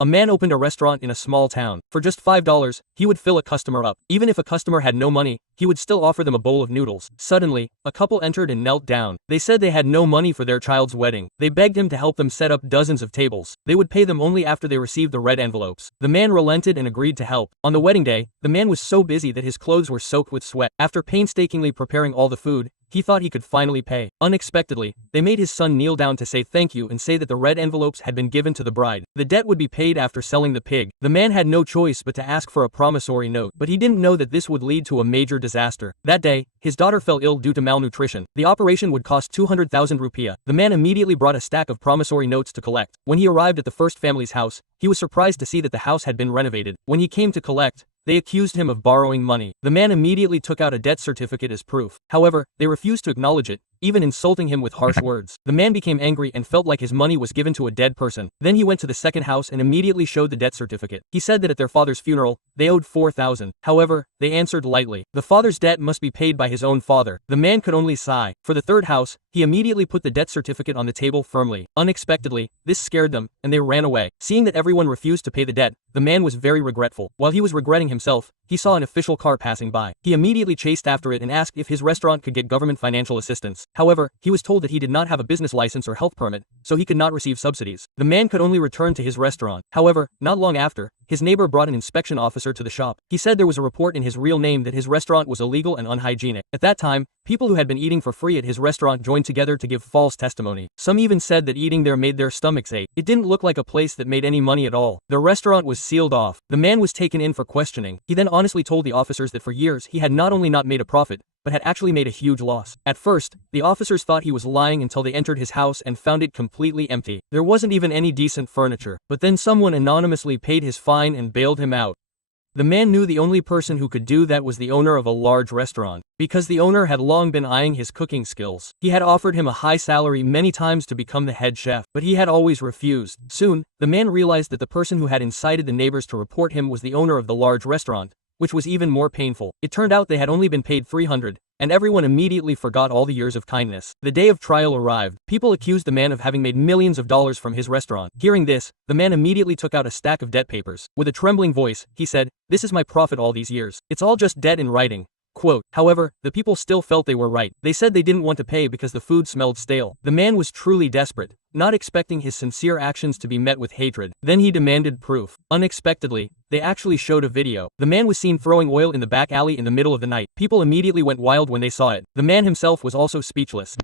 A man opened a restaurant in a small town. For just $5, he would fill a customer up. Even if a customer had no money, he would still offer them a bowl of noodles. Suddenly, a couple entered and knelt down. They said they had no money for their child's wedding. They begged him to help them set up dozens of tables. They would pay them only after they received the red envelopes. The man relented and agreed to help. On the wedding day, the man was so busy that his clothes were soaked with sweat. After painstakingly preparing all the food, he thought he could finally pay. Unexpectedly, they made his son kneel down to say thank you and say that the red envelopes had been given to the bride. The debt would be paid after selling the pig. The man had no choice but to ask for a promissory note, but he didn't know that this would lead to a major disaster. That day, his daughter fell ill due to malnutrition. The operation would cost 200,000 rupiah. The man immediately brought a stack of promissory notes to collect. When he arrived at the first family's house, he was surprised to see that the house had been renovated. When he came to collect, they accused him of borrowing money. The man immediately took out a debt certificate as proof. However, they refused to acknowledge it, even insulting him with harsh words. The man became angry and felt like his money was given to a dead person. Then he went to the second house and immediately showed the debt certificate. He said that at their father's funeral, they owed 4,000. However, they answered lightly. The father's debt must be paid by his own father. The man could only sigh. For the third house, he immediately put the debt certificate on the table firmly. Unexpectedly, this scared them, and they ran away. Seeing that everyone refused to pay the debt, the man was very regretful. While he was regretting himself, he saw an official car passing by. He immediately chased after it and asked if his restaurant could get government financial assistance. However, he was told that he did not have a business license or health permit, so he could not receive subsidies. The man could only return to his restaurant. However, not long after, his neighbor brought an inspection officer to the shop. He said there was a report in his real name that his restaurant was illegal and unhygienic. At that time, people who had been eating for free at his restaurant joined together to give false testimony. Some even said that eating there made their stomachs ache. It didn't look like a place that made any money at all. The restaurant was sealed off. The man was taken in for questioning. He then honestly told the officers that for years he had not only not made a profit, but had actually made a huge loss. At first, the officers thought he was lying until they entered his house and found it completely empty. There wasn't even any decent furniture. But then someone anonymously paid his fine and bailed him out. The man knew the only person who could do that was the owner of a large restaurant, because the owner had long been eyeing his cooking skills. He had offered him a high salary many times to become the head chef, but he had always refused. Soon, the man realized that the person who had incited the neighbors to report him was the owner of the large restaurant, which was even more painful. It turned out they had only been paid 300, and everyone immediately forgot all the years of kindness. The day of trial arrived. People accused the man of having made millions of dollars from his restaurant. Hearing this, the man immediately took out a stack of debt papers. With a trembling voice, he said, "This is my profit all these years. It's all just debt in writing." Quote. However, the people still felt they were right. They said they didn't want to pay because the food smelled stale. The man was truly desperate, not expecting his sincere actions to be met with hatred. Then he demanded proof. Unexpectedly, they actually showed a video. The man was seen throwing oil in the back alley in the middle of the night. People immediately went wild when they saw it. The man himself was also speechless.